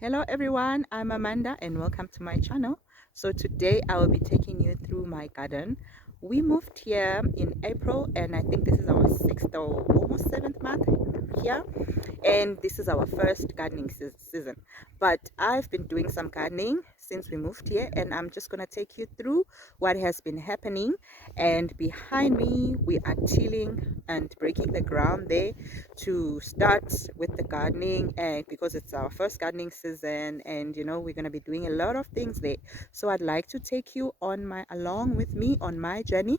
Hello everyone, I'm Amanda and welcome to my channel. So today I will be taking you through my garden. We moved here in April and I think this is our 6th or almost 7th month here, and this is our first gardening season. But I've been doing some gardening since we moved here and I'm just gonna take you through what has been happening. And behind me we are tilling and breaking the ground there to start with the gardening, and because it's our first gardening season, and you know we're going to be doing a lot of things there. So I'd like to take you along with me on my journey,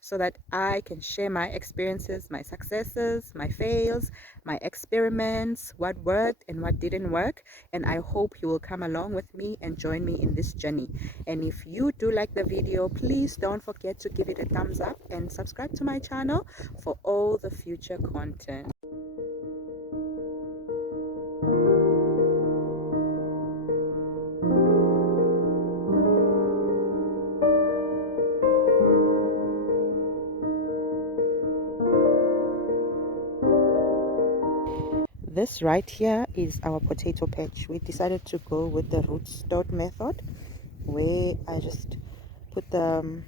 so that I can share my experiences, my successes, my fails, my experiments, what worked and what didn't work. And I hope you will come along with me and join me in this journey. And if you do like the video, please don't forget to give it a thumbs up and subscribe to my channel for all the future content. This right here is our potato patch. We decided to go with the root stock method, where I just put the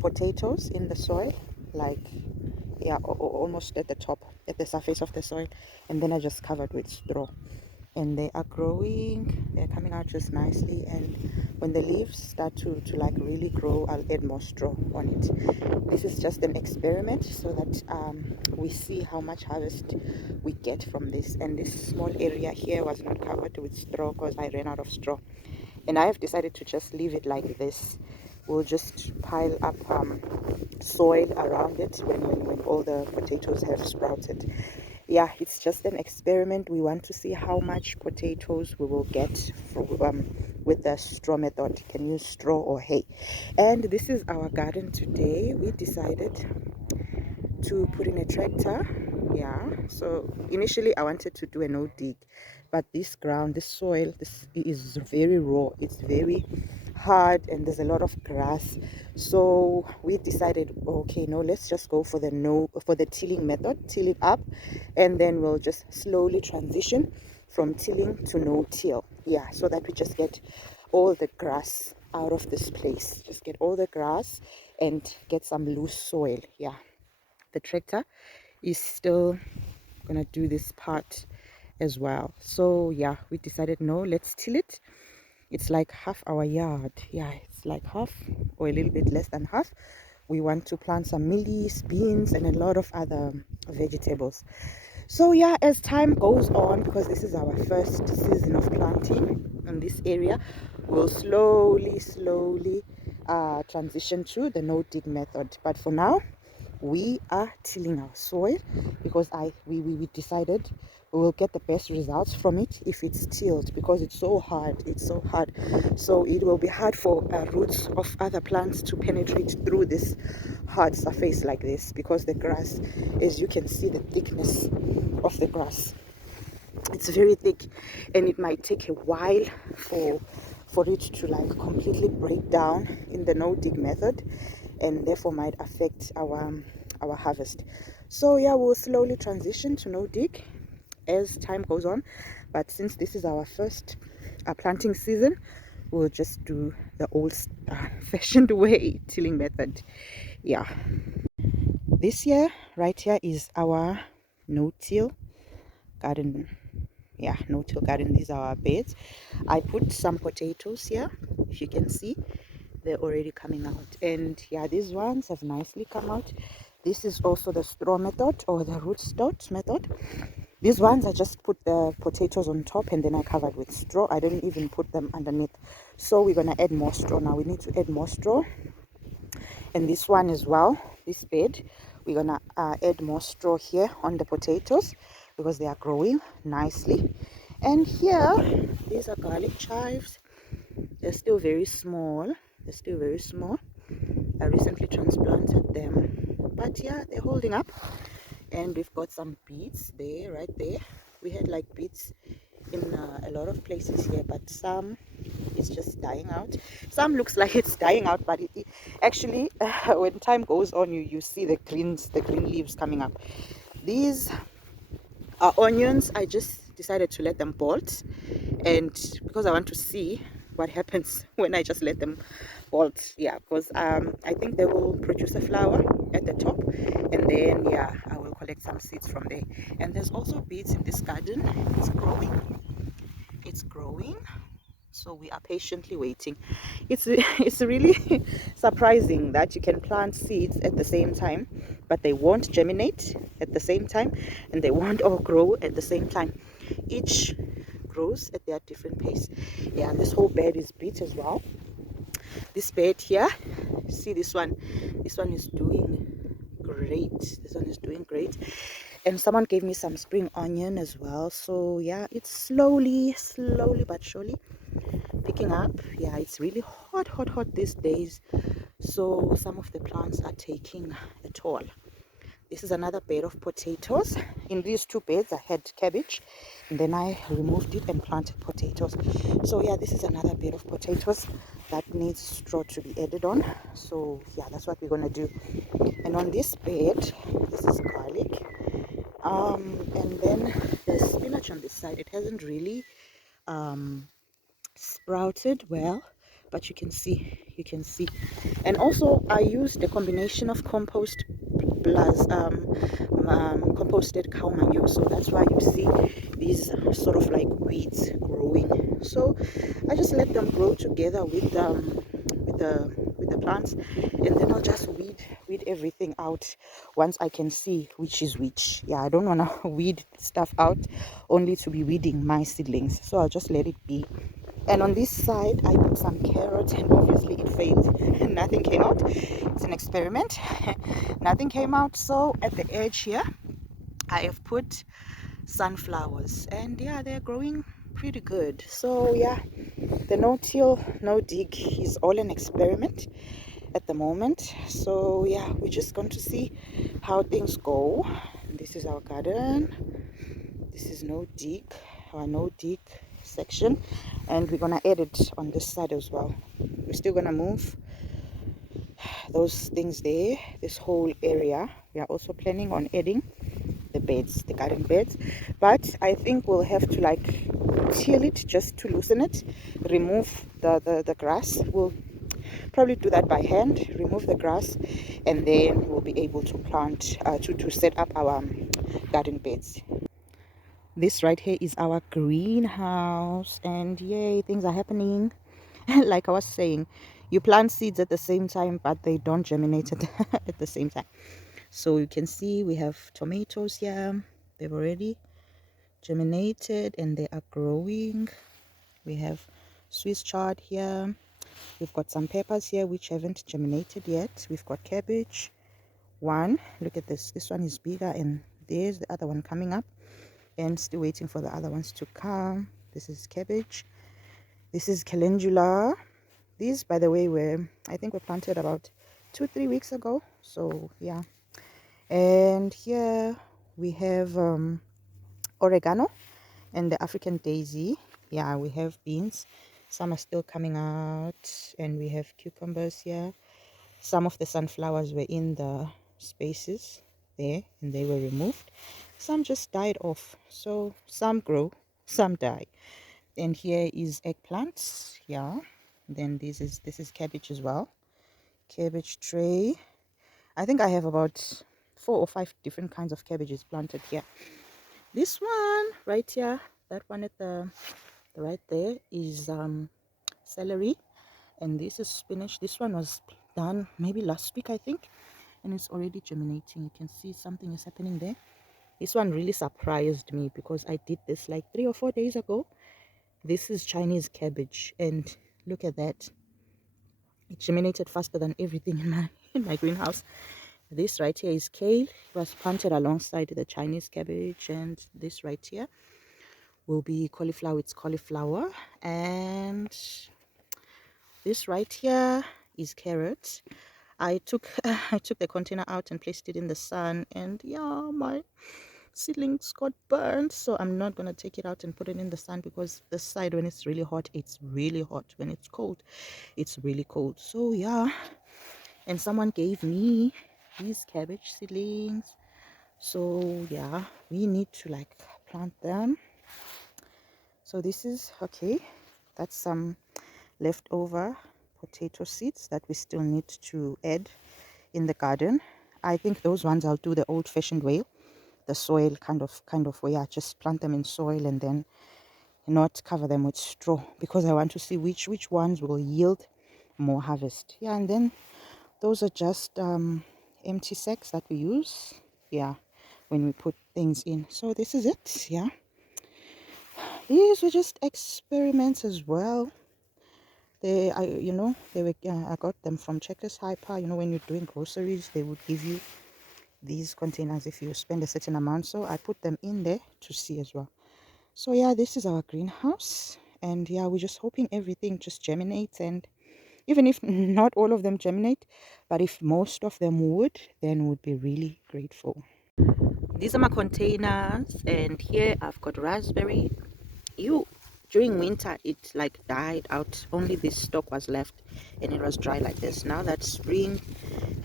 potatoes in the soil, like, yeah, almost at the top, at the surface of the soil, and then I just covered with straw. And they are growing, they're coming out just nicely, and when the leaves start to like really grow, I'll add more straw on it. This is just an experiment so that we see how much harvest we get from this. And this small area here was not covered with straw because I ran out of straw, and I have decided to just leave it like this. We'll just pile up soil around it when all the potatoes have sprouted. Yeah, it's just an experiment. We want to see how much potatoes we will get from, with the straw method. You can use straw or hay. And this is our garden today. We decided to put in a tractor. Yeah, so initially I wanted to do a no dig, but this ground, this soil, this is very raw, it's very hard, and there's a lot of grass. So we decided, okay, no, let's just go for the tilling method, till it up, and then we'll just slowly transition from tilling to no till. Yeah, so that we just get all the grass out of this place, just get all the grass and get some loose soil. Yeah, the tractor is still gonna do this part as well. So yeah, we decided, no, let's till it. It's like half our yard. Yeah, it's like half or a little bit less than half. We want to plant some millies, beans, and a lot of other vegetables. So yeah, as time goes on, because this is our first season of planting in this area, we'll slowly transition to the no dig method. But for now, we are tilling our soil, because we decided we will get the best results from it if it's tilled, because it's so hard, so it will be hard for roots of other plants to penetrate through this hard surface like this, because the grass, as you can see, the thickness of the grass, it's very thick, and it might take a while for it to like completely break down in the no dig method, and therefore might affect our harvest. So yeah, we'll slowly transition to no dig as time goes on, but since this is our first planting season, we'll just do the old fashioned way, tilling method. Yeah, this year right here is our no-till garden. Yeah, no-till garden. These are our beds. I put some potatoes here, if you can see, they're already coming out, and yeah, these ones have nicely come out. This is also the straw method, or the root stock method. These ones I just put the potatoes on top and then I covered with straw. I didn't even put them underneath. So we're gonna add more straw now. We need to add more straw. And this one as well, this bed, we're gonna add more straw here on the potatoes. because they are growing nicely. And here, these are garlic chives. They're still very small. They're still very small. I recently transplanted them, but yeah, they're holding up. And we've got some beets there, right there. We had like beets in a lot of places here, but some is just dying out. Some looks like it's dying out, but it actually when time goes on, you see the green leaves coming up. These are onions. I just decided to let them bolt, and because I want to see what happens when I just let them bolt. Yeah, because I think they will produce a flower at the top, and then yeah, I will collect some seeds from there. And there's also beets in this garden. It's growing. It's growing, so we are patiently waiting. It's really surprising that you can plant seeds at the same time, but they won't germinate at the same time, and they won't all grow at the same time. Each grows at their different pace. Yeah, this whole bed is beet as well. This bed here, see this one is doing great. This one is doing great. And someone gave me some spring onion as well. So yeah, it's slowly but surely picking up. Yeah, it's really hot these days, so some of the plants are taking a toll. This is another bed of potatoes. In these two beds I had cabbage, and then I removed it and planted potatoes. So yeah, this is another bed of potatoes that needs straw to be added on. So yeah, that's what we're gonna do. And on this bed, this is garlic, and then there's spinach on this side. It hasn't really sprouted well, but you can see. And also I used a combination of compost plus composted cow manure, so that's why you see these sort of like weeds growing. So I just let them grow together with the plants, and then I'll just weed everything out once I can see which is which. Yeah, I don't want to weed stuff out only to be weeding my seedlings, so I'll just let it be. And on this side I put some carrots, and obviously it failed. Nothing came out. It's an experiment. Nothing came out. So at the edge here I have put sunflowers, and yeah, they're growing pretty good. So yeah, the no-till no-dig is all an experiment at the moment. So yeah, we're just going to see how things go. This is our garden. This is no-dig, our no-dig section, and we're gonna add it on this side as well. We're still gonna move those things there, this whole area. We are also planning on adding the beds, the garden beds, but I think we'll have to like till it just to loosen it, remove the grass. We'll probably do that by hand, remove the grass, and then we'll be able to plant to set up our garden beds. This right here is our greenhouse, and yay, things are happening. Like I was saying, you plant seeds at the same time, but they don't germinate at the same time. So you can see we have tomatoes here. They've already germinated and they are growing. We have Swiss chard here. We've got some peppers here which haven't germinated yet. We've got cabbage. One, look at this one is bigger, and there's the other one coming up, and still waiting for the other ones to come. This is cabbage. This is calendula. These, by the way, I think were planted about 2-3 weeks ago. So yeah. And here we have oregano and the African daisy. Yeah, we have beans. Some are still coming out, and we have cucumbers here. Some of the sunflowers were in the spaces there, and they were removed. Some just died off. So some grow, some die. And here is eggplants. Yeah. Then this is cabbage as well. Cabbage tray. I think I have about 4 or 5 different kinds of cabbages planted here. This one right here, that one at the right there is celery, and this is spinach. This one was done maybe last week, I think, and it's already germinating. You can see something is happening there. This one really surprised me because I did this like 3 or 4 days ago. This is Chinese cabbage, and look at that. It germinated faster than everything in my greenhouse. This right here is kale. It was planted alongside the Chinese cabbage, and this right here will be cauliflower. It's cauliflower, and this right here is carrot. I took I took the container out and placed it in the sun, and yeah, my seedlings got burned, so I'm not gonna take it out and put it in the sun, because this side, when it's really hot, it's really hot. When it's cold, it's really cold. So yeah, and someone gave me these cabbage seedlings, so yeah, we need to like plant them. So this is okay. That's some leftover potato seeds that we still need to add in the garden. I think those ones I'll do the old-fashioned way, the soil kind of way. I just plant them in soil and then not cover them with straw, because I want to see which ones will yield more harvest. Yeah, and then those are just empty sacks that we use, yeah, when we put things in. So this is it. Yeah, these were just experiments as well. I got them from Checkers Hyper. When you're doing groceries, they would give you these containers if you spend a certain amount. So I put them in there to see as well. So yeah, this is our greenhouse, and yeah, we're just hoping everything just germinates, and even if not all of them germinate, but if most of them would, then we'd be really grateful. These are my containers, and here I've got raspberry. During winter it like died out, only this stalk was left, and it was dry like this. Now that spring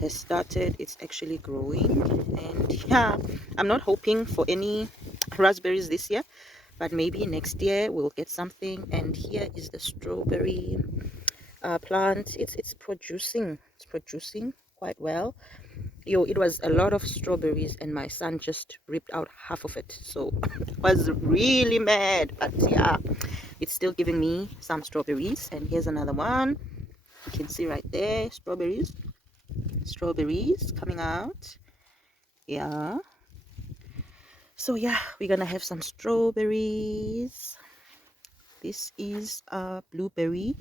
has started, it's actually growing, and yeah, I'm not hoping for any raspberries this year, but maybe next year we'll get something. And here is the strawberry plant. It's producing quite well. It was a lot of strawberries, and my son just ripped out half of it, so I was really mad. But yeah, it's still giving me some strawberries. And here's another one. You can see right there, strawberries coming out. Yeah, so yeah, we're gonna have some strawberries. This is a blueberry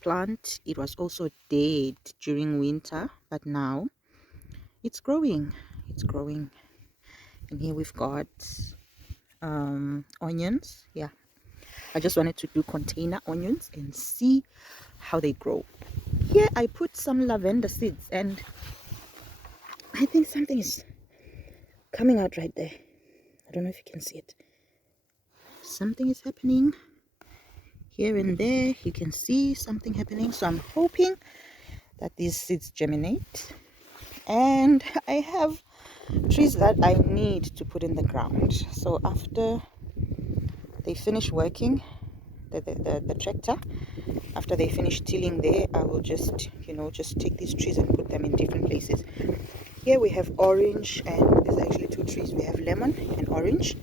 plant. It was also dead during winter, but now it's growing. And here we've got onions. Yeah, I just wanted to do container onions and see how they grow. Here I put some lavender seeds, and I think something is coming out right there. I don't know if you can see it. Something is happening here and there. You can see something happening, so I'm hoping that these seeds germinate. And I have trees that I need to put in the ground, so after they finish working, the tractor, after they finish tilling there, I will just take these trees and put them in different places. Here we have orange, and there's actually two trees. We have lemon and orange.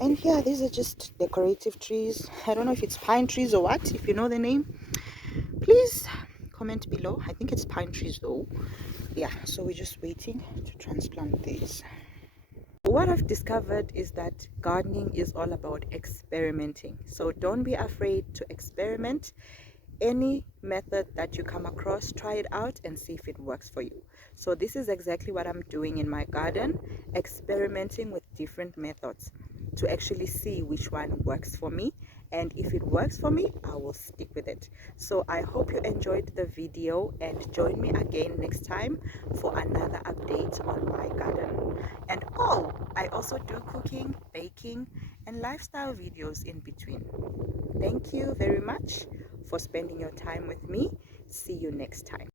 And yeah, these are just decorative trees. I don't know if it's pine trees or what. If you know the name, please comment below. I think it's pine trees though. Yeah, so we're just waiting to transplant these. What I've discovered is that gardening is all about experimenting. So don't be afraid to experiment. Any method that you come across, try it out and see if it works for you. So this is exactly what I'm doing in my garden, experimenting with different methods to actually see which one works for me, and if it works for me, I will stick with it. So I hope you enjoyed the video, and join me again next time for another update on my garden. And I also do cooking, baking, and lifestyle videos in between. Thank you very much for spending your time with me. See you next time.